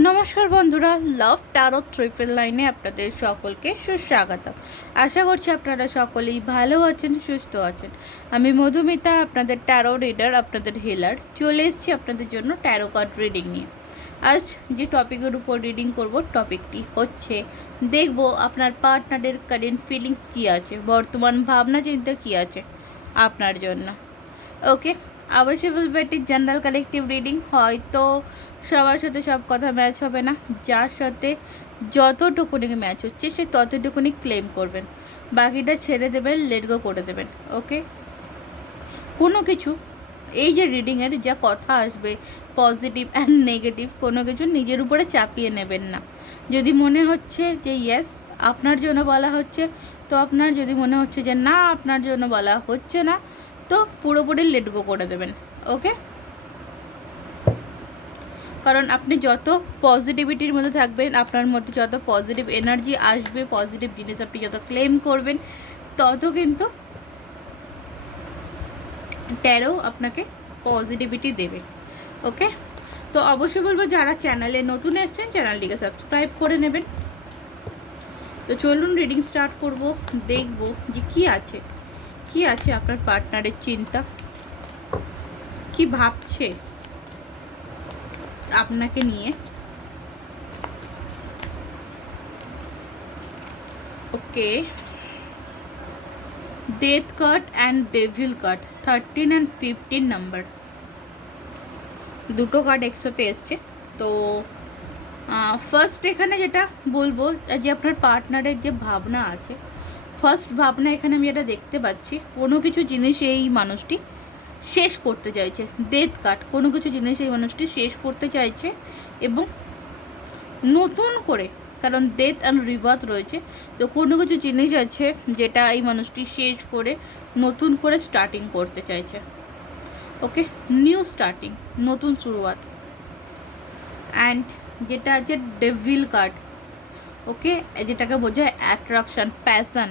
নমস্কার বন্ধুরা লাভ Taro triple লাইনে আপনাদের সকলকে সুস্বাগত আশা করছি আপনারা সকলেই ভালো আছেন, সুস্থ আছেন। আমি মধুমিতা, আপনাদের ট্যারো রিডার আপনাদের হিলার চলে এসেছি আপনাদের জন্য ট্যারো কার্ড রিডিং নিয়ে। আজ যে টপিকের উপর রিডিং করব টপিকটি হচ্ছে, দেখব আপনার পার্টনারের কারেন্ট ফিলিংস কী আছে, বর্তমান ভাবনা চিন্তা কী আছে আপনার জন্য। ওকে অবশ্যই বলব এটি জেনারেল কালেকটিভ রিডিং হয়তো সবার সাথে সব কথা ম্যাচ হবে না। যার সাথে যতটুকুনি ম্যাচ হচ্ছে, সে ততটুকুনি ক্লেম করবেন। বাকিটা ছেড়ে দেবেন লেট গো করে দেবেন ওকে কোনো কিছু, এই যে রিডিংয়ের যা কথা আসবে পজিটিভ অ্যান্ড নেগেটিভ কোনো কিছু নিজের উপরে চাপিয়ে নেবেন না। যদি মনে হচ্ছে যে ইয়েস আপনার জন্য বলা হচ্ছে, তো আপনার যদি মনে হচ্ছে যে না, আপনার জন্য বলা হচ্ছে না তো পুরোপুরি লেট গো করে দেবেন ওকে কারণ আপনি যত পজিটিভিটির মধ্যে থাকবেন, আপনার মধ্যে যত পজিটিভ এনার্জি আসবে পজিটিভ জিনিস আপনি যত ক্লেম করবেন, তত কিন্তু ট্যারো আপনাকে পজিটিভিটি দেবে ওকে তো অবশ্যই বলব, যারা চ্যানেলে নতুন এসছেন চ্যানেলটিকে সাবস্ক্রাইব করে নেবেন। তো চলুন রিডিং স্টার্ট করব, দেখব যে কি আছে। কি আছে আপনার পার্টনারের চিন্তা? কি ভাবছে? আপনাকে নিয়ে? Okay. Death card and devil card thirteen and fifteen number দুটো কার্ড একসাথে এসছে। তো ফার্স্ট এখানে যেটা বলব, যে আপনার পার্টনারের যে ভাবনা আছে ফার্স্ট ভাবনা এখানে আমি যেটা দেখতে পাচ্ছি। কোনো কিছু জিনিস এই মানুষটি শেষ করতে চাইছে। ডেথ কাট কোনো কিছু জিনিস এই মানুষটি শেষ করতে চাইছে এবং নতুন করে, কারণ ডেথ অ্যান্ড রিবার্থ রয়েছে, তো কোনো কিছু জিনিস আছে যেটা এই মানুষটি শেষ করে, নতুন করে স্টার্টিং করতে চাইছে। ওকে নিউ স্টার্টিং নতুন শুরুয়াত। অ্যান্ড যেটা আছে ডেভিল কার্ড ওকে, যেটাকে বোঝায় অ্যাট্রাকশন প্যাশন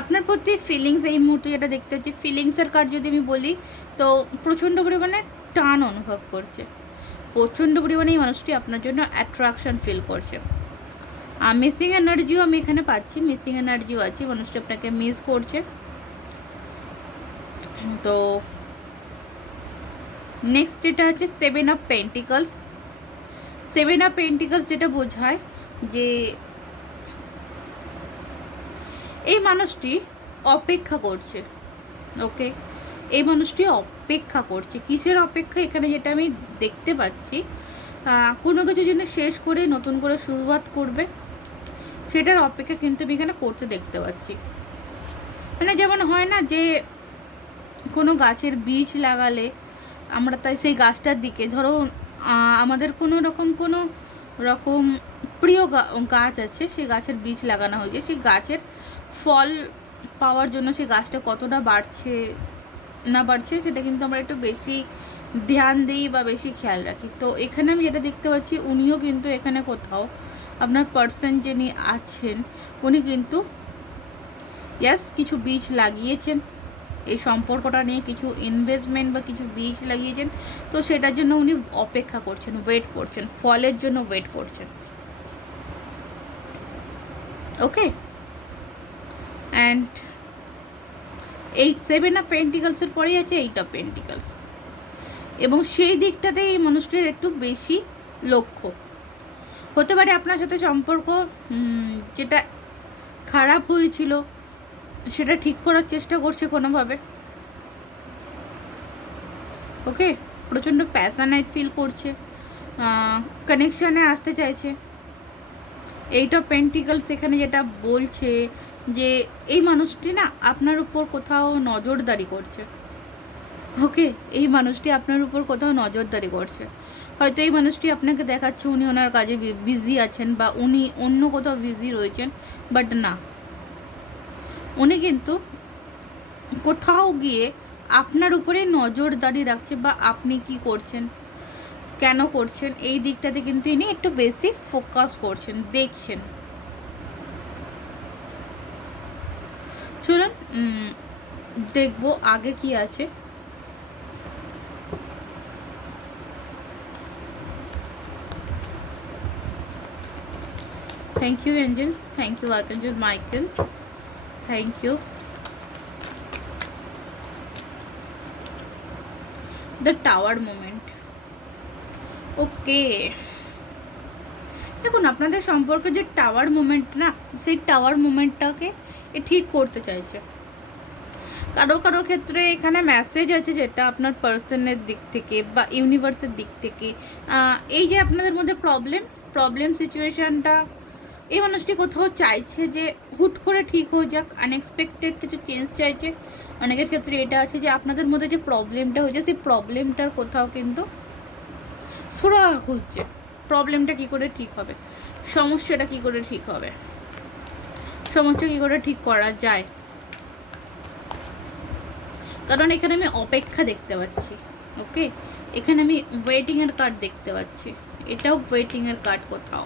আপনার প্রতি ফিলিংস এই মুহূর্তে যেটা দেখতে হচ্ছে ফিলিংসের কার্ড যদি আমি বলি, তো প্রচণ্ড পরিমাণে টান অনুভব করছে। প্রচণ্ড পরিমাণে এই মানুষটি আপনার জন্য অ্যাট্রাকশন ফিল করছে। আর মিসিং এনার্জিও আমি এখানে পাচ্ছি মিসিং এনার্জিও আছে, মানুষটি আপনাকে মিস করছে। তো নেক্সট যেটা হচ্ছে seven of pentacles seven of pentacles যেটা বোঝায় যে এই মানুষটি অপেক্ষা করছে ওকে এই মানুষটি অপেক্ষা করছে। কিসের অপেক্ষা? এখানে যেটা আমি দেখতে পাচ্ছি কোনো কিছু জিনিস শেষ করে নতুন করে শুরুয়াত করবে, সেটার অপেক্ষা কিন্তু আমি এখানে করতে দেখতে পাচ্ছি। মানে যেমন হয় না যে কোনো গাছের বীজ লাগালে আমরা তাই সেই গাছটার দিকে, ধরো আমাদের কোনো রকম কোনো রকম প্রিয় গাছ আছে, সেই গাছের বীজ লাগানো হয়েছে, সেই গাছের ফল পাওয়ার জন্য সেই গাছটা কতটা বাড়ছে না বাড়ছে, সেটা কিন্তু আমরা একটু বেশি ধ্যান দিই বা বেশি খেয়াল রাখি। তো এখানে আমি যেটা দেখতে পাচ্ছি, উনিও কিন্তু এখানে কোথাও আপনার পার্সন যিনি আছেন, উনি কিন্তু ইয়াস কিছু বীজ লাগিয়েছেন। এই সম্পর্কটা নিয়ে কিছু ইনভেস্টমেন্ট বা কিছু বীজ লাগিয়েছেন। তো সেটার জন্য উনি অপেক্ষা করছেন ওয়েট করছেন, ফলের জন্য ওয়েট করছেন। Okay and eight seven of পেন্টিকালসের পরেই আছে এইট অফ পেন্টিকালস এবং সেই দিকটাতে এই মানুষটির একটু বেশি লক্ষ্য। হতে পারে আপনার সাথে সম্পর্ক যেটা খারাপ হয়েছিল, সেটা ঠিক করার চেষ্টা করছে কোনোভাবে। ওকে প্রচণ্ড প্যাশানাইট ফিল করছে। কানেকশানে আসতে চাইছে। এইট অফ পেন্টিকালস এখানে যেটা বলছে যে এই মানুষটি না আপনার উপর কোথাও নজরদারি করছে। ওকে, এই মানুষটি আপনার উপর কোথাও নজরদারি করছে। হয়তো এই মানুষটি আপনাকে দেখাচ্ছে উনি ওনার কাজে বিজি আছেন বা উনি অন্য কোথাও বিজি রয়েছেন বাট না। উনি কিন্তু কোথাও গিয়ে আপনার উপরে নজরদারি রাখছে বা আপনি কি করছেন, কেন করছেন, এই দিকটাতে কিন্তু ইনি একটু বেশি ফোকাস করছেন, দেখছেন। চলুন দেখব আগে কি আছে। Thank you angel thank you archangel Michael thank you the tower moment okay দেখুন, আপনাদের সম্পর্কে যে টাওয়ার মুমেন্ট না, সেই টাওয়ার মোমেন্টটাকে এ ঠিক করতে চাইছে। কারও কারও ক্ষেত্রে এখানে মেসেজ আছে যেটা আপনার পার্সনের দিক থেকে বা ইউনিভার্সের দিক থেকে। এই যে আপনাদের মধ্যে প্রবলেম প্রবলেম সিচুয়েশানটা এই মানুষটি কোথাও চাইছে যে হুট করে ঠিক হয়ে যাক আনএক্সপেক্টেড কিছু চেঞ্জ চাইছে। অনেকের ক্ষেত্রে এটা আছে যে আপনাদের মধ্যে যে প্রবলেমটা হয়েছে, সেই প্রবলেমটার কোথাও কিন্তু সুরাহা খুঁজছে। প্রবলেমটা কি করে ঠিক হবে? সমস্যাটা কি করে ঠিক হবে? সমস্যা কি করে ঠিক করা যায়? কারণ এখানে আমি অপেক্ষা দেখতে পাচ্ছি, ওকে? এখানে আমি ওয়েটিং এর কার্ড দেখতে পাচ্ছি। এটাও ওয়েটিং এর কার্ড কোথাও।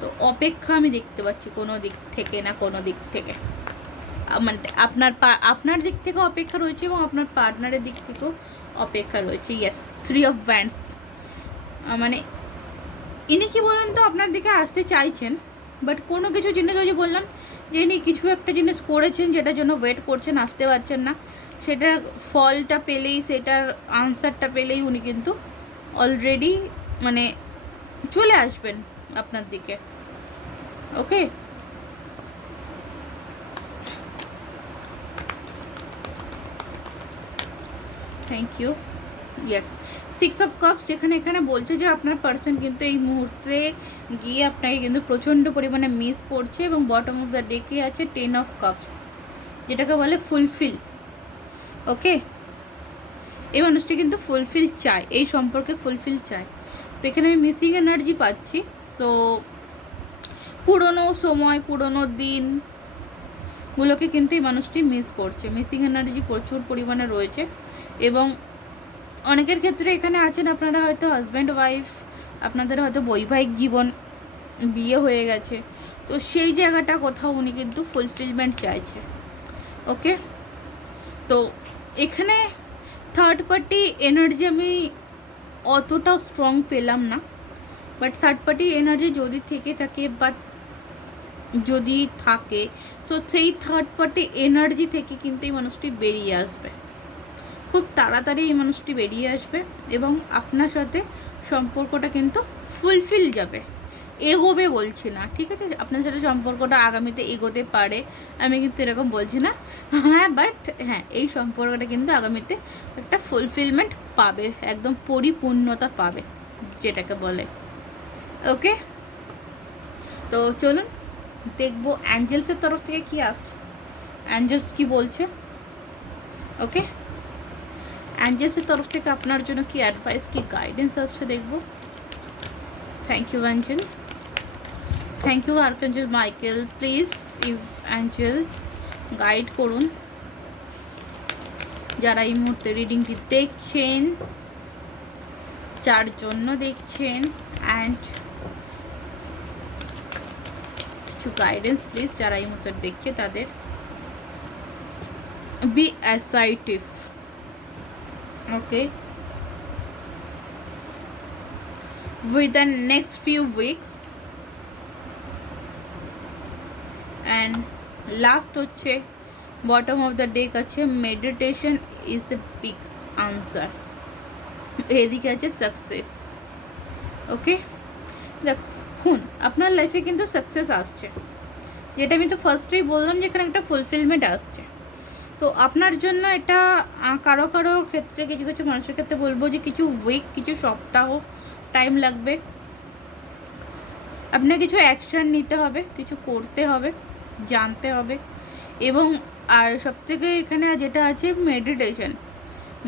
তো অপেক্ষা আমি দেখতে পাচ্ছি কোনো দিক থেকে না কোনো দিক থেকে। মানে আপনার আপনার দিক থেকে অপেক্ষা রয়েছে এবং আপনার পার্টনারের দিক থেকেও অপেক্ষা রয়েছে। ইয়েস থ্রি অফ ব্যান্ডস মানে ইনি কি বলেন তো আপনার দিকে আসতে চাইছেন বাট কোনো কিছু জিনিস ওই যে বললাম যে ইনি কিছু একটা জিনিস করেছেন যেটার জন্য ওয়েট করছেন, আসতে পারছেন না। সেটার ফলটা পেলেই, সেটার আনসারটা পেলেই উনি কিন্তু অলরেডি মানে চলে আসবেন আপনার দিকে। Okay thank you yes six of cups যেখানে এখানে বলছে যে আপনার পার্সন কিন্তু এই মুহূর্তে গিয়ে আপনাকে কিন্তু প্রচণ্ড পরিমাণে মিস করছে এবং বটম অফ দ্য ডেকে আছে টেন অফ কাপস যেটাকে বলে ফুলফিল ওকে এই মানুষটি কিন্তু ফুলফিল চায়, এই সম্পর্কে ফুলফিল চায়। তো এখানে আমি মিসিং এনার্জি পাচ্ছি। সো পুরনো সময়, পুরনো দিন গুলোকে কিন্তু এই মানুষটি মিস করছে। মিসিং এনার্জি প্রচুর পরিমাণে রয়েছে এবং অনেকের ক্ষেত্রে এখানে আছেন, আপনারা হয়তো হাজব্যান্ড ওয়াইফ আপনাদের হয়তো বৈবাহিক জীবন, বিয়ে হয়ে গেছে। তো সেই জায়গাটা কোথাও উনি কিন্তু ফুলফিলমেন্ট চাইছে। ওকে তো এখানে থার্ড পার্টি এনার্জি আমি অতটা স্ট্রং পেলাম না। বাট থার্ড পার্টি এনার্জি যদি থেকে থাকে বা যদি থাকে তো সেই থার্ড পার্টি এনার্জি থেকে কিন্তু এই মানুষটি বেরিয়ে আসবে। খুব তাড়াতাড়ি এই মানুষটি বেরিয়ে আসবে এবং আপনার সাথে সম্পর্কটা কিন্তু ফুলফিল যাবে। এগোবে বলছি না, ঠিক আছে? আপনার সাথে সম্পর্কটা আগামীতে এগোতে পারে। আমি কিন্তু এরকম বলছি না। হ্যাঁ বাট হ্যাঁ এই সম্পর্কটা কিন্তু আগামীতে একটা ফুলফিলমেন্ট পাবে, একদম পরিপূর্ণতা পাবে, যেটাকে বলে। ওকে তো চলুন, দেখব অ্যাঞ্জেলসের তরফ থেকে কি আসছে। অ্যাঞ্জেলস কি বলছে? ওকে অ্যাঞ্জেলসের তরফ থেকে আপনার জন্য কি অ্যাডভাইস কি গাইডেন্স আসছে দেখব। Thank you angel thank you archangel Michael please eve angel guide করুন। যারা এই মুহূর্তে রিডিংটি দেখছেন, যার জন্য দেখছেন অ্যান্ড কিছু গাইডেন্স প্লিজ যারা এই মুহূর্তে দেখছে, তাদের be assertive okay. With the next few weeks. And last হচ্ছে, bottom of the deck আছে, meditation is a big answer. এদিকে আছে সাকসেস ওকে দেখুন আপনার লাইফে কিন্তু সাকসেস আসছে। যেটা আমি তো ফার্স্টেই বললাম যে এখানে একটা ফুলফিলমেন্ট আসছে। তো আপনার জন্য এটা কারও কারও ক্ষেত্রে কিছু কিছু মানুষের ক্ষেত্রে বলব যে কিছু উইক কিছু সপ্তাহ টাইম লাগবে। আপনার কিছু অ্যাকশন নিতে হবে, কিছু করতে হবে, জানতে হবে। এবং আর সবথেকে এখানে যেটা আছে মেডিটেশন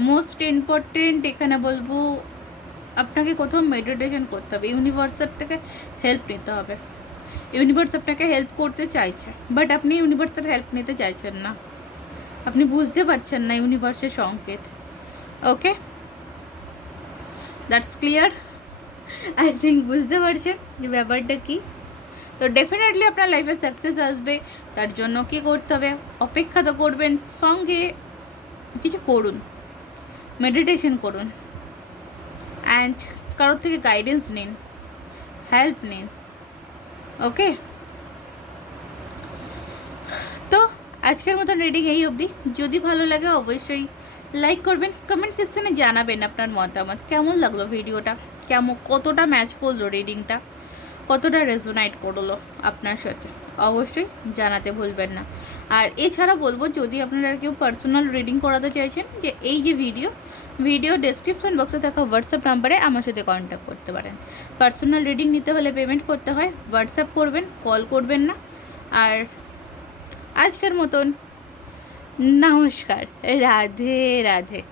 মোস্ট ইম্পর্টেন্ট এখানে বলব, আপনাকে কোথাও মেডিটেশন করতে হবে। ইউনিভার্সের থেকে হেল্প নিতে হবে। ইউনিভার্স আপনাকে হেল্প করতে চাইছে বাট আপনি ইউনিভার্সের হেল্প নিতে চাইছেন না। আপনি বুঝতে পারছেন না ইউনিভার্সের সংকেত। Okay that's clear I think বুঝতে পারছেন যে ব্যাপারটা কী? তো ডেফিনেটলি আপনার লাইফে সাকসেস আসবে, তার জন্য কি করতে হবে? অপেক্ষা তো করবেন, সঙ্গে কিছু করুন। মেডিটেশন করুন। অ্যান্ড কারোর থেকে গাইডেন্স নিন। হেল্প নিন। ওকে তো আজকের মতন রিডিং এই অবধি। যদি ভালো লাগে অবশ্যই লাইক করবেন কমেন্ট সেকশনে জানাবেন আপনার মতামত, কেমন লাগল ভিডিওটা কেমন, কতটা ম্যাচ করল রিডিংটা কতটা রেজোনাইট করল আপনার সাথে? অবশ্যই জানাতে ভুলবেন না। আর এছাড়া বলব, যদি আপনারা কেউ পার্সোনাল রিডিং করাতে চাইছেন, যে এই যে ভিডিও ভিডিও ডেসক্রিপশন বক্সে থাকা হোয়াটসঅ্যাপ নাম্বারে আমার সাথে কন্ট্যাক্ট করতে পারেন। পার্সোনাল রিডিং নিতে হলে পেমেন্ট করতে হয় হোয়াটসঅ্যাপ করবেন কল করবেন না। আর আজকের মতন। নমস্কার। রাধে রাধে।